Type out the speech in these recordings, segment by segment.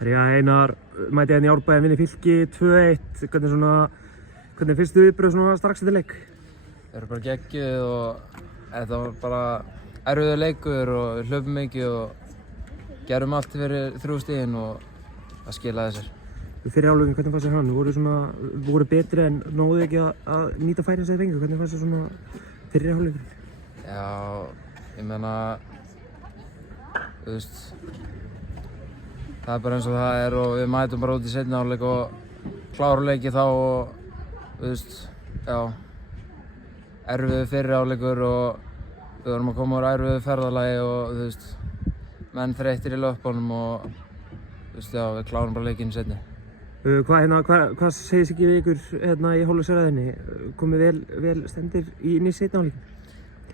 Herja, Einar mæti hérna í Árbæinn, vinni Fylki 2-1. Hvernig finnstu viðbrögð svona strax eftir leik? Þeir eru bara geggjuð og þetta var bara erfiður leikur og við hlöpum mikið og gerum allt fyrir 3 stigin og það skilaði sér. Fyrir hálfleikurinn, hvernig fannst þér hann? Voru betri en náðu ekki að nýta færin sem þeir fengu? Hvernig fannst þér svona fyrir hálfleikurinn? Já, ég meina, þú veist, það er bara eins og það er og við mætum bara út í seinni hálfleik og klárum leiki þá og, þú veist, já, erfiður fyrir hálfleikur og við vorum að koma úr erfiðu ferðalagi og, þú veist, menn þreyttir í löpunum og, þú veist, já, við klárum bara leikinn í seinni. Hvað segist ekki við ykkur hérna í hálfleiksræðinni? Komið vel stendir inn í seinni hálfleikin?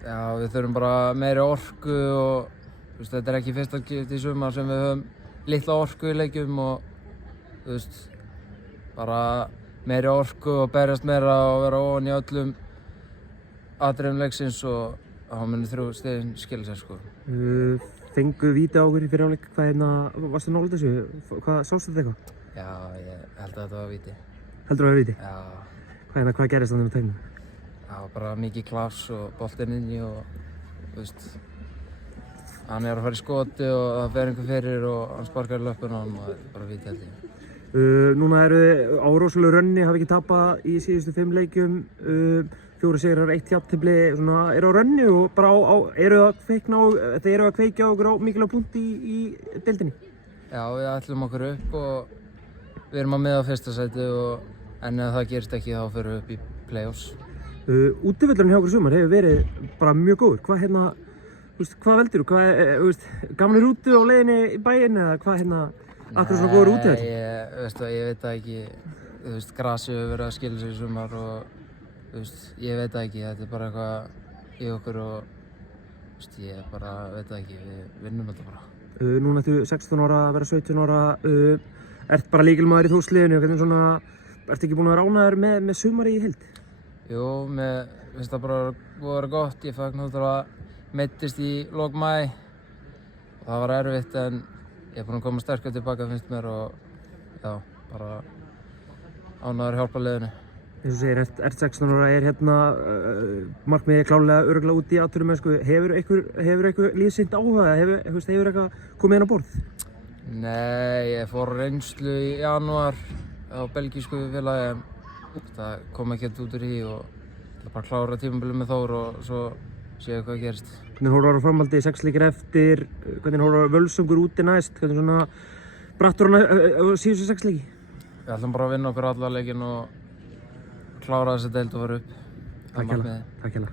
Já, við þurfum bara meiri orku og, þú veist, þetta er ekki fyrsta skipti í sumar sem við höfum litla orku í leikjum og, þú veist, bara meiri orku og berjast meira og vera ofan í öllum atriðum leiksins og þá muni 3 stigin skila sér, sko. Fenguð víti á okkur í fyrir hálfleik, varstu nálægt þessu? Sástu þetta eitthvað? Já, ég held að þetta var víti. Heldur það að víti? Já. Hvað gerist þannig með tegnum? Já, bara mikið klass og boltinn inni og, þú veist, hann er að fara í skoti og það fer einhver fyrir og hann sparkar í löppuna og það er bara víti held ég. Núna eru þið á rosalegu rönni, hafa ekki tapað í síðustu 5 leikjum, 4 sigrar, 1 jafntefli, eru á rönni og bara eru að kveikja okkur á mikilvæg punkt í deildinni? Já, við ætlum okkur upp og við erum að miða á fyrsta sæti en ef það gerist ekki þá förum við upp í play-offs. Útivöllurinn hjá okkur sumar hefur verið bara mjög góður. Hvað veldirðu? Gaman í rútu á leiðinni í bæinn eða akkur svona góður útivöll? Nei, ég veit það ekki. Þú veist, grasið hefur verið að skila sig í sumar og, þú veist, ég veit það ekki. Þetta er bara eitthvað í okkur og, þú veist, ég bara veit það ekki. Við vinnum þetta bara. Núna ertu 16 ára, verða 17 ára, ert bara lykilmaður í Þórsliðinu. Ertu ekki búinn að vera ánægður með sumarið í heild? Jú, mér finnst það bara búið að vera gott. Ég fekk náttúrulega meiddist í lok maí og það var erfitt en ég er búinn að koma sterkur tilbaka finnst mér og já, bara ánægður að hjálpa liðinu. Eins og segir, ert 16 ára, hérna markmiðið klárlega örugglega út í atvinnumennsku. Hefur eitthvað lífsýnt áhuga eða hefur eitthvað komið inn á borð? Nei, ég fór reynslu í janúar á belgísku félagi en það kom ekkert út úr því og það bara klára tímabilið með Þór og svo séu hvað gerist. Hvernig horfir á framhaldið, 6 leikir eftir, hvernig horfir á Völsungur úti næst, hvernig svona brattur á síðustu 6 leiki? Við ætlum bara að vinna okkur alla leikinn og klára þessa deild og fara upp. Takk hérlega.